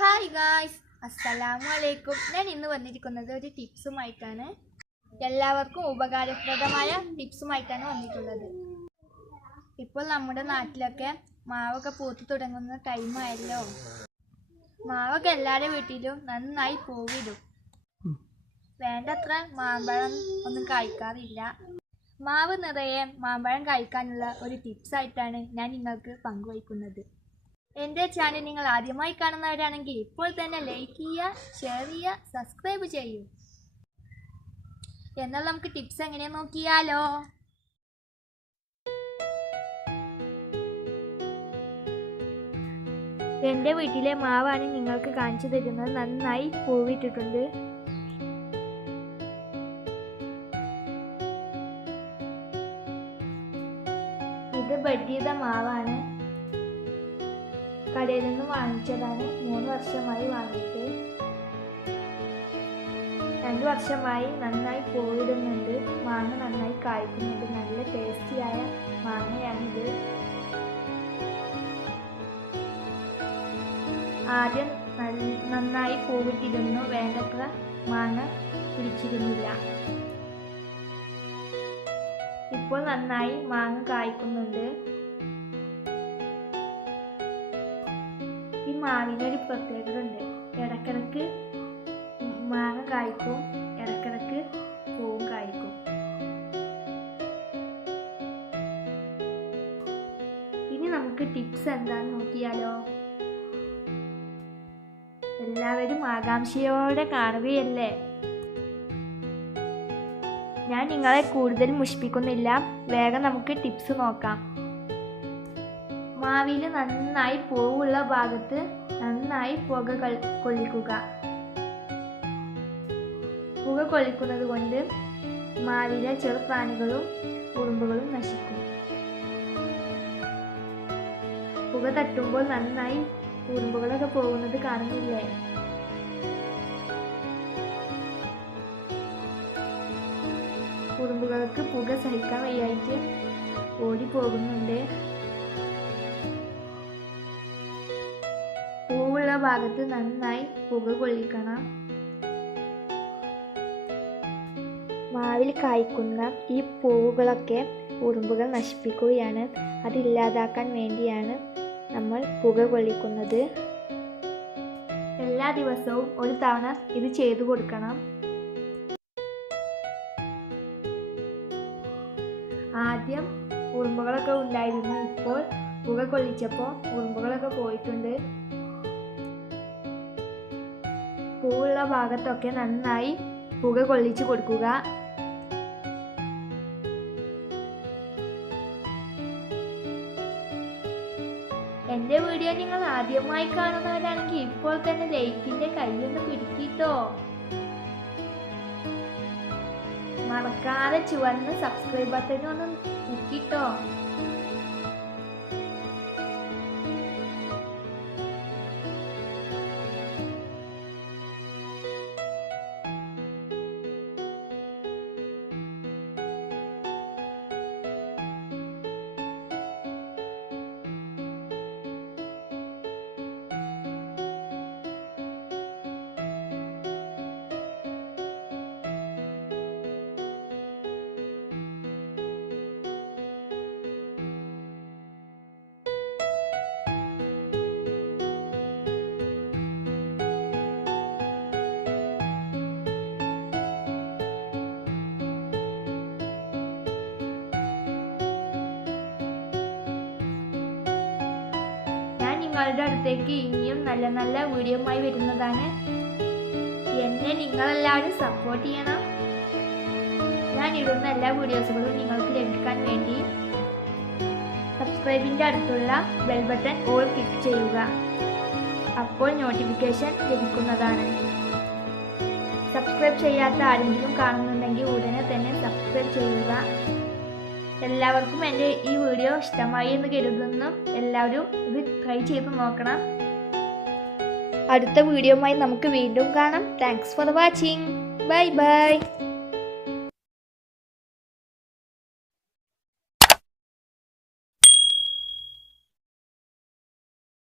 Hi guys അസ്സലാമു അലൈക്കും ഞാൻ ഇന്ന് വന്നിരിക്കുന്നത് ഒരു ടിപ്സുമായിട്ടാണ്. എല്ലാവർക്കും ഉപകാരപ്രദമായ ടിപ്സുമായിട്ടാണ് വന്നിട്ടുള്ളത്. ഇപ്പോൾ നമ്മുടെ നാട്ടിലൊക്കെ മാവൊക്കെ പൂത്തു തുടങ്ങുന്ന ടൈമായല്ലോ മാവൊക്കെ എല്ലാവരുടെ വീട്ടിലും നന്നായി പൂവിടും. വേണ്ടത്ര മാമ്പഴം ഒന്നും കഴിക്കാറില്ല മാവ് നിറയെ മാമ്പഴം കഴിക്കാനുള്ള ഒരു ടിപ്സായിട്ടാണ് ഞാൻ നിങ്ങൾക്ക് പങ്കുവയ്ക്കുന്നത്. എന്റെ ചാനൽ നിങ്ങൾ ആദ്യമായി കാണുന്നവരാണെങ്കിൽ ഇപ്പോൾ തന്നെ ലൈക്ക് ചെയ്യുക ഷെയർ ചെയ്യുക സബ്സ്ക്രൈബ് ചെയ്യൂ. എന്നാൽ നമുക്ക് ടിപ്സ് എങ്ങനെ നോക്കിയാലോ? എന്റെ വീട്ടിലെ മാവാണ് നിങ്ങൾക്ക് കാണിച്ചു തരുന്നത്. നന്നായി പൂവിട്ടിട്ടുണ്ട്. ഇത് ബഡ്ഡിയുടെ മാവാണ്. കടയിൽ നിന്ന് വാങ്ങിച്ചതാണ്. മൂന്ന് വർഷമായി വാങ്ങിയിട്ട്. രണ്ട് വർഷമായി നന്നായി പോയിടുന്നുണ്ട്. മാങ്ങ നന്നായി കായ്ക്കുന്നുണ്ട്. നല്ല ടേസ്റ്റിയായ മാങ്ങയാണിത്. ആദ്യം നന്നായി പൂവിട്ടിരുന്നു. വേണ്ടത്ര മാങ്ങ പിടിച്ചിരുന്നില്ല. ഇപ്പോൾ നന്നായി മാങ്ങ കായ്ക്കുന്നുണ്ട്. ഈ മാവിന് ഒരു പ്രത്യേകത ഉണ്ട് ഇടക്കിടക്ക് മാങ്ങ കായ്ക്കും ഇടക്കിടക്ക് പൂവും കായ്ക്കും. ഇനി നമുക്ക് ടിപ്സ് എന്താന്ന് നോക്കിയാലോ? എല്ലാവരും ആകാംക്ഷയോടെ കാണുകയല്ലേ? ഞാൻ നിങ്ങളെ കൂടുതൽ മുഷിപ്പിക്കുന്നില്ല. വേഗം നമുക്ക് ടിപ്സ് നോക്കാം. മാവിൽ നന്നായി പോവുള്ള ഭാഗത്ത് നന്നായി പുക കൊള്ളിക്കുക പുക കൊള്ളിക്കുന്നത് കൊണ്ട് മാവിലെ ചെറുപ്രാണികളും ഉറുമ്പുകളും നശിക്കും. പുക തട്ടുമ്പോൾ നന്നായി ഉറുമ്പുകളൊക്കെ പോകുന്നത് കാണുന്നില്ലേ? ഉറുമ്പുകൾക്ക് പുക സഹിക്കാൻ വയ്യായിട്ട് ഓടി പോകുന്നുണ്ട് പൂവുള്ള ഭാഗത്ത് നന്നായി പുക കൊള്ളിക്കണം മാവിൽ കായ്ക്കുന്ന ഈ പൂവുകളൊക്കെ ഉറുമ്പുകൾ നശിപ്പിക്കുകയാണ്. അതില്ലാതാക്കാൻ വേണ്ടിയാണ് നമ്മൾ പുക കൊള്ളിക്കുന്നത് എല്ലാ ദിവസവും ഒരു തവണ ഇത് ചെയ്തു കൊടുക്കണം. ആദ്യം ഉറുമ്പുകളൊക്കെ ഉണ്ടായിരുന്നു. ഇപ്പോൾ പുക കൊള്ളിച്ചപ്പോൾ ഉറുമ്പുകളൊക്കെ പോയിട്ടുണ്ട്. പൂവുള്ള ഭാഗത്തൊക്കെ നന്നായി പുക കൊള്ളിച്ചു കൊടുക്കുക. എന്റെ വീഡിയോ നിങ്ങൾ ആദ്യമായി കാണുന്നവരാണെങ്കിൽ ഇപ്പോൾ തന്നെ ലൈക്കിന്റെ കയ്യൊന്ന് പിടിക്കിട്ടോ. മറക്കാതെ ചുവന്ന് സബ്സ്ക്രൈബ് ബട്ടൺ ഒന്ന് നിൽക്കിട്ടോ നിങ്ങളുടെ അടുത്തേക്ക് ഇനിയും നല്ല നല്ല വീഡിയോമായി വരുന്നതാണ്. എന്നെ നിങ്ങളെല്ലാവരും സപ്പോർട്ട് ചെയ്യണം. ഞാൻ ഇടുന്ന എല്ലാ വീഡിയോസുകളും നിങ്ങൾക്ക് ലഭിക്കാൻ വേണ്ടി സബ്സ്ക്രൈബിന്റെ അടുത്തുള്ള ബെൽ ബട്ടൺ ഓൾ ക്ലിക്ക് ചെയ്യുക. അപ്പോൾ നോട്ടിഫിക്കേഷൻ ലഭിക്കുന്നതാണ്. സബ്സ്ക്രൈബ് ചെയ്യാത്ത ആരെങ്കിലും കാണുന്നുണ്ടെങ്കിൽ ഉടനെ തന്നെ സബ്സ്ക്രൈബ് ചെയ്യുക. എല്ലാവർക്കും എന്റെ ഈ വീഡിയോ ഇഷ്ടമായി എന്ന് കരുതുന്നു. എല്ലാവരും ഇത് ട്രൈ ചെയ്ത് നോക്കണം. അടുത്ത വീഡിയോയുമായി നമുക്ക് വീണ്ടും കാണാം. Thanks for watching bye bye